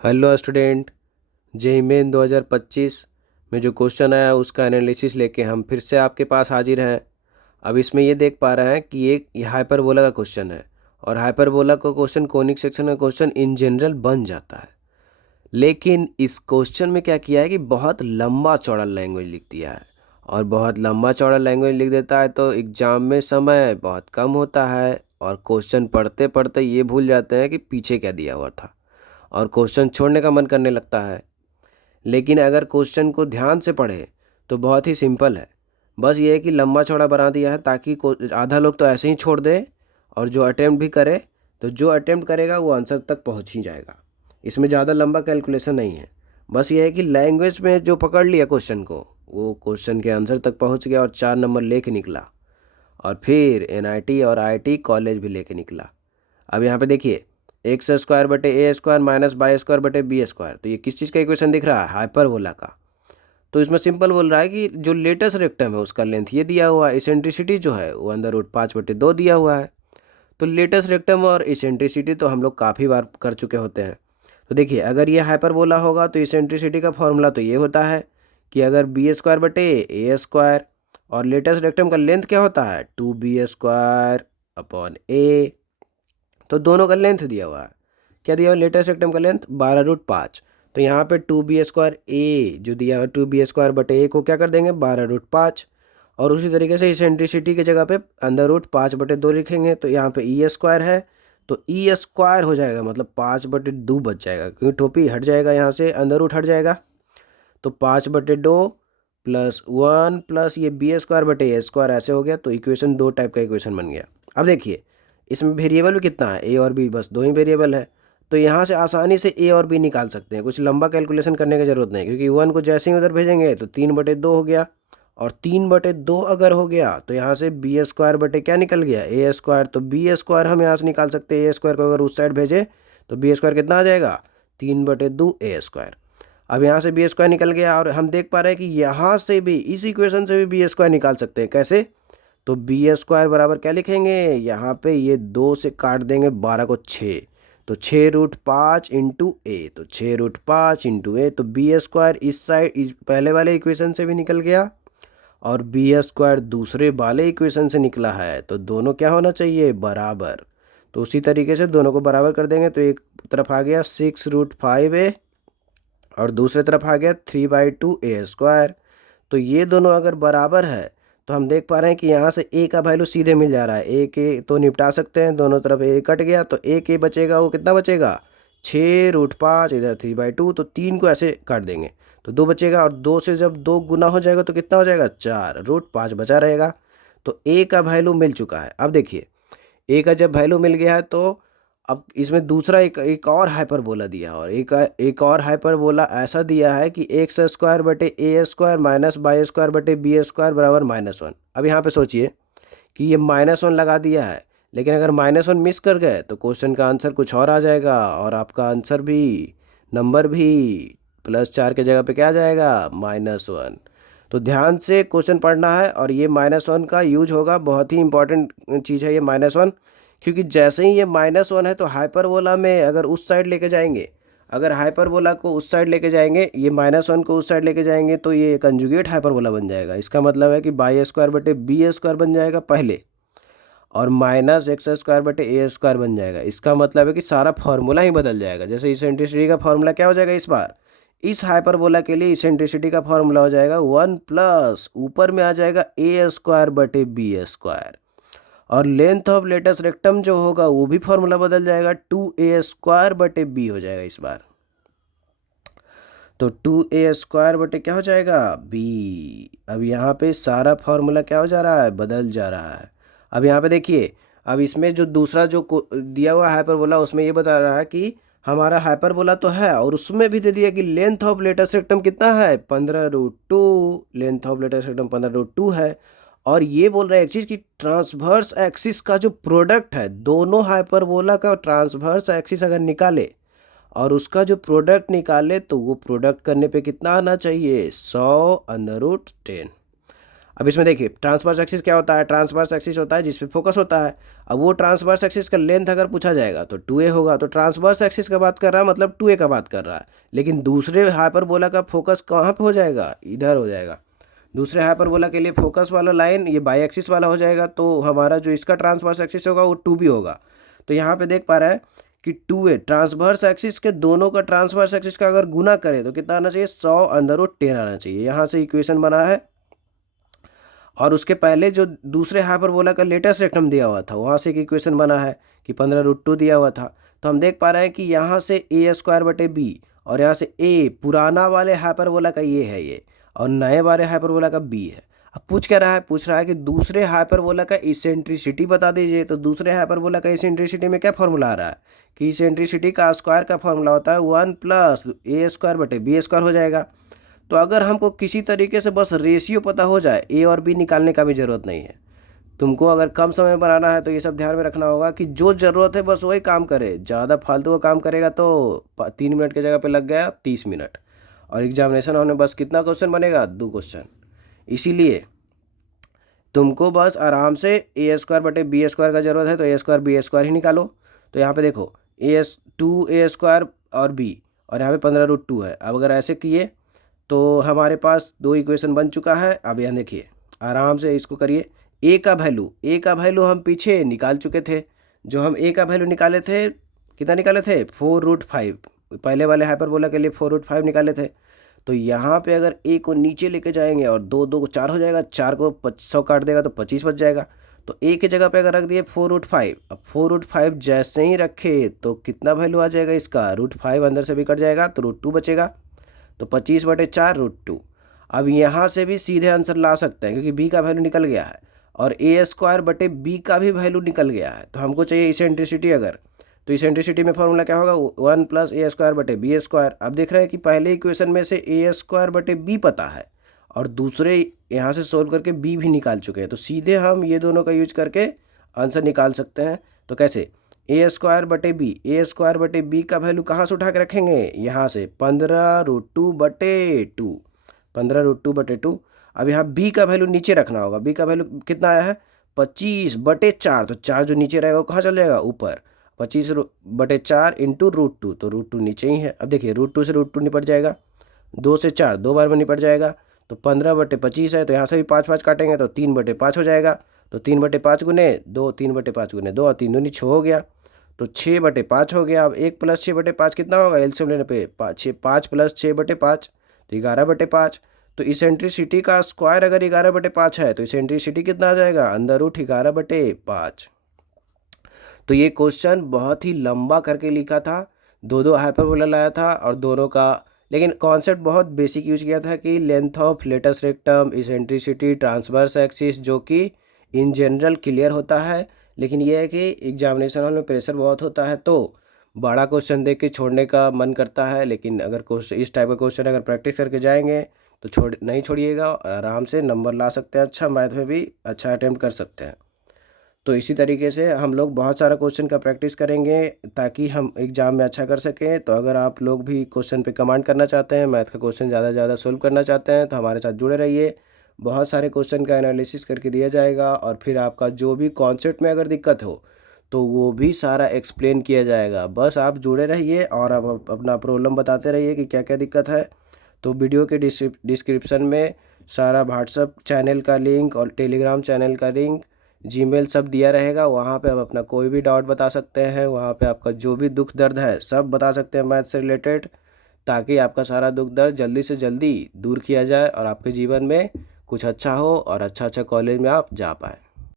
Hello student. JEE main 2025 में जो question आया उसका एनालिसिस लेके हम फिर से आपके पास हाजिर हैं। अब इसमें ये देख पा रहे हैं कि ये हाइपरबोला का क्वेश्चन है और हाइपरबोला का क्वेश्चन कोनिक सेक्शन का क्वेश्चन इन जनरल बन जाता है। लेकिन इस क्वेश्चन में क्या किया है कि बहुत लंबा चौड़ा लैंग्वेज लिख दिया है और बहुत लंबा चौड़ा लैंग्वेज लिख देता है तो एग्ज़ाम में समय बहुत कम होता है और क्वेश्चन पढ़ते पढ़ते ये भूल जाते हैं कि पीछे क्या दिया हुआ था और क्वेश्चन छोड़ने का मन करने लगता है। लेकिन अगर क्वेश्चन को ध्यान से पढ़े तो बहुत ही सिंपल है। बस ये है कि लंबा चौड़ा बना दिया है ताकि आधा लोग तो ऐसे ही छोड़ दे और जो अटेम्प्ट भी करे तो जो अटेम्प्ट करेगा वो आंसर तक पहुंच ही जाएगा। इसमें ज़्यादा लंबा कैलकुलेशन नहीं है। बस ये है कि लैंग्वेज में जो पकड़ लिया क्वेश्चन को वो क्वेश्चन के आंसर तक पहुंच गया और 4 नंबर लेके निकला और फिर एनआईटी और आईआईटी कॉलेज भी लेके निकला। अब यहाँ पे देखिए एक्स स्क्वायर बटे ए स्क्वायर माइनस बाई स्क्वायर बटे बी स्क्वायर, तो ये किस चीज़ का इक्वेशन दिख रहा है? हाइपरबोला का। तो इसमें सिंपल बोल रहा है कि जो लेटेस्ट रेक्टम है उसका लेंथ ये दिया हुआ है, इसेंट्रिसिटी जो है वो अंदर रूट 5/2 दिया हुआ है। तो लेटेस्ट रेक्टम और इसेंट्रिसिटी तो हम लोग काफ़ी बार कर चुके होते हैं। तो देखिए अगर ये हाइपरबोला होगा तो इसेंट्रिसिटी का फॉर्मूला तो ये होता है कि अगर बी स्क्वायर बटे ए स्क्वायर और लेटेस्ट रेक्टम का लेंथ क्या होता है 2b² अपॉन ए। तो दोनों का लेंथ दिया हुआ है। क्या दिया हुआ है? लेटेस्ट रेक्टम का लेंथ 12√5। तो यहाँ पे 2b² ए जो दिया हुआ 2b² बटे ए को क्या कर देंगे 12√5 और उसी तरीके से इसेंट्रिसिटी की जगह पे अंदर रूट 5/2 लिखेंगे। तो यहाँ पे ई स्क्वायर है तो ई स्क्वायर हो जाएगा मतलब 5/2 बच जाएगा क्योंकि टोपी हट जाएगा, यहाँ से अंदर रूट हट जाएगा। तो 5/2 प्लस 1 प्लस ये b² बटे ए स्क्वायर ऐसे हो गया। तो इक्वेशन 2 टाइप का इक्वेशन बन गया। अब देखिए इसमें वेरिएबल भी कितना है, ए और बी, बस 2 ही वेरिएबल है। तो यहाँ से आसानी से ए और बी निकाल सकते हैं, कुछ लंबा कैलकुलेशन करने की ज़रूरत नहीं क्योंकि 1 को जैसे ही उधर भेजेंगे तो 3/2 हो गया और 3/2 अगर हो गया तो यहाँ से b² बटे क्या निकल गया ए स्क्वायर। तो b² हम यहाँ से निकाल सकते हैं, a² को अगर उस साइड भेजे तो b² कितना आ जाएगा 3/2 a²। अब यहाँ से b² निकल गया और हम देख पा रहे हैं कि यहाँ से भी इस इक्वेशन से भी b² निकाल सकते हैं। कैसे? तो b² बराबर क्या लिखेंगे, यहाँ पे ये 2 से काट देंगे 12 को 6, तो 6√5 इंटू ए, तो 6√5 इंटू ए। तो b² इस साइड इस पहले वाले इक्वेशन से भी निकल गया और b² दूसरे वाले इक्वेशन से निकला है। तो दोनों क्या होना चाहिए बराबर। तो उसी तरीके से दोनों को बराबर कर देंगे तो एक तरफ आ गया 6√5a और दूसरे तरफ आ गया 3/2 a²। तो ये दोनों अगर बराबर है तो हम देख पा रहे हैं कि यहाँ से ए का वैल्यू सीधे मिल जा रहा है। ए के तो निपटा सकते हैं, दोनों तरफ ए कट गया तो ए के बचेगा, वो कितना बचेगा 6√5, इधर 3/2, तो 3 को ऐसे काट देंगे तो 2 बचेगा और 2 से जब 2 गुना हो जाएगा तो कितना हो जाएगा 4√5 बचा रहेगा। तो ए का वैल्यू मिल चुका है। अब देखिए ए का जब वैल्यू मिल गया है तो अब इसमें दूसरा एक और हाइपरबोला दिया और एक और हाइपरबोला ऐसा दिया है कि x² बटे a² माइनस y² बटे b² बराबर -1। अब यहाँ पे सोचिए कि ये -1 लगा दिया है, लेकिन अगर -1 मिस कर गए तो क्वेश्चन का आंसर कुछ और आ जाएगा और आपका आंसर भी नंबर भी +4 के जगह पे क्या आ जाएगा -1। तो ध्यान से क्वेश्चन पढ़ना है और ये -1 का यूज होगा, बहुत ही इंपॉर्टेंट चीज़ है ये -1, क्योंकि जैसे ही ये -1 है तो हाइपरबोला में अगर उस साइड लेके जाएंगे, अगर हाइपरबोला को उस साइड लेके जाएंगे, ये -1 को उस साइड लेके जाएंगे तो ये कंजुगेट हाइपरबोला बन जाएगा। इसका मतलब है कि y² बटे b² बन जाएगा पहले और -x² बटे a² बन जाएगा। इसका मतलब है कि सारा फॉर्मूला ही बदल जाएगा। जैसे इसेंट्रिसिटी का फॉर्मूला क्या हो जाएगा इस बार, इस हाइपरबोला के लिए इसेंट्रिसिटी का फॉर्मूला हो जाएगा 1 प्लस ऊपर में आ जाएगा a² बटे b² और लेंथ ऑफ लेटेस्ट रेक्टम जो होगा वो भी फॉर्मूला बदल जाएगा 2a² बटे b हो जाएगा इस बार। तो 2a² बटे क्या हो जाएगा b। अब यहाँ पे सारा फॉर्मूला क्या हो जा रहा है बदल जा रहा है। अब यहाँ पे देखिए, अब इसमें जो दूसरा जो दिया हुआ हाइपरबोला उसमें ये बता रहा है कि हमारा हाइपरबोला तो है और उसमें भी दे दिया कि लेंथ ऑफ लेटेस्ट रेक्टम कितना है 15√2, लेंथ ऑफ लेटेस्ट रेक्टम 15√2 है। और ये बोल रहा है एक चीज़ कि ट्रांसवर्स एक्सिस का जो प्रोडक्ट है, दोनों हाइपरबोला का ट्रांसवर्स एक्सिस अगर निकाले और उसका जो प्रोडक्ट निकाले तो वो प्रोडक्ट करने पे कितना आना चाहिए 100√10। अब इसमें देखिए ट्रांसवर्स एक्सिस क्या होता है, ट्रांसवर्स एक्सिस होता है जिस पे फोकस होता है। अब वो ट्रांसवर्स एक्सिस का लेंथ अगर पूछा जाएगा तो 2a होगा, तो ट्रांसवर्स एक्सिस का बात कर रहा है मतलब 2a का बात कर रहा है। लेकिन दूसरे हाइपरबोला का फोकस कहाँ पे हो जाएगा, इधर हो जाएगा। दूसरे हाइपरबोला के लिए फोकस वाला लाइन ये बाई एक्सिस वाला हो जाएगा, तो हमारा जो इसका ट्रांसवर्स एक्सिस होगा वो 2b होगा। तो यहाँ पे देख पा रहा है कि 2a ट्रांसवर्स एक्सिस के दोनों का ट्रांसवर्स एक्सिस का अगर गुना करें तो कितना आना चाहिए, 100√10 आना चाहिए। यहाँ से इक्वेशन बना है। और उसके पहले जो दूसरे हाइपरबोला का लेटेस्ट रेक्टम दिया हुआ था वहाँ से एक इक्वेशन बना है कि 15√2 दिया हुआ था। तो हम देख पा रहे हैं कि यहाँ से a²/b और यहाँ से a पुराना वाले हाइपरबोला का ये है ये, और नए वाले हाइपरबोला का b है। अब पूछ रहा है कि दूसरे हाइपरबोला का इसेंट्रिसिटी बता दीजिए। तो दूसरे हाइपरबोला का इसेंट्रिसिटी में क्या फॉर्मूला आ रहा है कि इसेंट्रिसिटी का स्क्वायर का फॉर्मूला होता है 1 + a²/b² हो जाएगा। तो अगर हमको किसी तरीके से बस रेशियो पता हो जाए, ए और बी निकालने का भी ज़रूरत नहीं है। तुमको अगर कम समय में बनाना है तो ये सब ध्यान में रखना होगा कि जो ज़रूरत है बस वही काम करे। ज़्यादा फालतू का काम करेगा तो 3 मिनट की जगह पे लग गया 30 मिनट। और एग्जामिनेशन होने बस कितना क्वेश्चन बनेगा, 2 क्वेश्चन। इसीलिए तुमको बस आराम से a²/b² का ज़रूरत है तो a²b² ही निकालो। तो यहाँ पे देखो 2a² और b, और यहाँ पे 15√2 है। अब अगर ऐसे किए तो हमारे पास 2 इक्वेशन बन चुका है। अब यहाँ देखिए आराम से इसको करिए। ए का वैल्यू हम पीछे निकाल चुके थे। जो हम ए का वैल्यू निकाले थे, कितना निकाले थे, 4√5। पहले वाले हाइपरबोला के लिए 4√5 निकाले थे। तो यहाँ पे अगर ए को नीचे लेके जाएंगे और 2 को 4 हो जाएगा, 4 को 100 काट देगा तो 25 बच जाएगा। तो ए की जगह पे अगर रख दिए 4√5, अब 4√5 जैसे ही रखे तो कितना वैल्यू आ जाएगा इसका, √5 अंदर से भी कट जाएगा तो √2 बचेगा। तो 25/4 √2। अब यहाँ से भी सीधे आंसर ला सकते हैं क्योंकि b का वैल्यू निकल गया है और a²/b का भी वैल्यू निकल गया है। तो हमको चाहिए इसेंट्रिसिटी। अगर तो इसेंट्रिसिटी में फॉर्मूला क्या होगा, 1 + a²/b²। अब देख रहे हैं कि पहले इक्वेशन में से a²/b पता है और दूसरे यहाँ से सोल्व करके b भी निकाल चुके हैं। तो सीधे हम ये दोनों का यूज करके आंसर निकाल सकते हैं। तो कैसे, a²/b का वैल्यू कहाँ से उठा के रखेंगे, यहाँ से 15√2/2। 15√2/2। अब यहाँ b का वैल्यू नीचे रखना होगा। b का वैल्यू कितना आया है, 25/4। तो 4 जो नीचे रहेगा वो कहाँ चल जाएगा, ऊपर। 25/4 × √2, तो √2 नीचे ही है। अब देखिए √2 से √2 निपट जाएगा, 2 से 4 2 बार में निपट जाएगा। तो 15/25 है, तो यहाँ से भी 5 काटेंगे तो 3/5 हो जाएगा। तो 3/5 गुने 2, 3/5 गुने 2 और 3 दूनी 6 हो गया। तो 6/5 हो गया। अब 1 + 6/5 कितना होगा, एलसीएम लेने पे 5 + 6/5 तो 11/5। तो इसेंट्रिसिटी का स्क्वायर अगर 11/5 है तो इसेंट्रिसिटी कितना आ जाएगा, √11/5। तो ये क्वेश्चन बहुत ही लंबा करके लिखा था, 2 हाइपरबोला लाया था और दोनों का, लेकिन कॉन्सेप्ट बहुत बेसिक यूज किया था कि length of latus rectum, eccentricity, transverse axis, जो कि इन जनरल क्लियर होता है। लेकिन ये है कि एग्जामिनेशन हॉल में प्रेशर बहुत होता है तो बड़ा क्वेश्चन देख के छोड़ने का मन करता है। लेकिन अगर क्वेश्चन इस टाइप का क्वेश्चन अगर प्रैक्टिस करके जाएंगे तो नहीं छोड़िएगा और आराम से नंबर ला सकते हैं। अच्छा मैथ में भी अच्छा अटैम्प्ट कर सकते हैं। तो इसी तरीके से हम लोग बहुत सारा क्वेश्चन का प्रैक्टिस करेंगे ताकि हम एग्ज़ाम में अच्छा कर सकें। तो अगर आप लोग भी क्वेश्चन पे कमांड करना चाहते हैं, मैथ का क्वेश्चन ज़्यादा से ज़्यादा सोल्व करना चाहते हैं, तो हमारे साथ जुड़े रहिए। बहुत सारे क्वेश्चन का एनालिसिस करके दिया जाएगा और फिर आपका जो भी कॉन्सेप्ट में अगर दिक्कत हो तो वो भी सारा एक्सप्लेन किया जाएगा। बस आप जुड़े रहिए और आप अपना प्रॉब्लम बताते रहिए कि क्या क्या दिक्कत है। तो वीडियो के डिस्क्रिप्शन में सारा व्हाट्सअप चैनल का लिंक और टेलीग्राम चैनल का लिंक, जीमेल सब दिया रहेगा। वहाँ पे आप अपना कोई भी डाउट बता सकते हैं। वहाँ पे आपका जो भी दुख दर्द है सब बता सकते हैं मैथ से रिलेटेड, ताकि आपका सारा दुख दर्द जल्दी से जल्दी दूर किया जाए और आपके जीवन में कुछ अच्छा हो और अच्छा कॉलेज में आप जा पाएँ।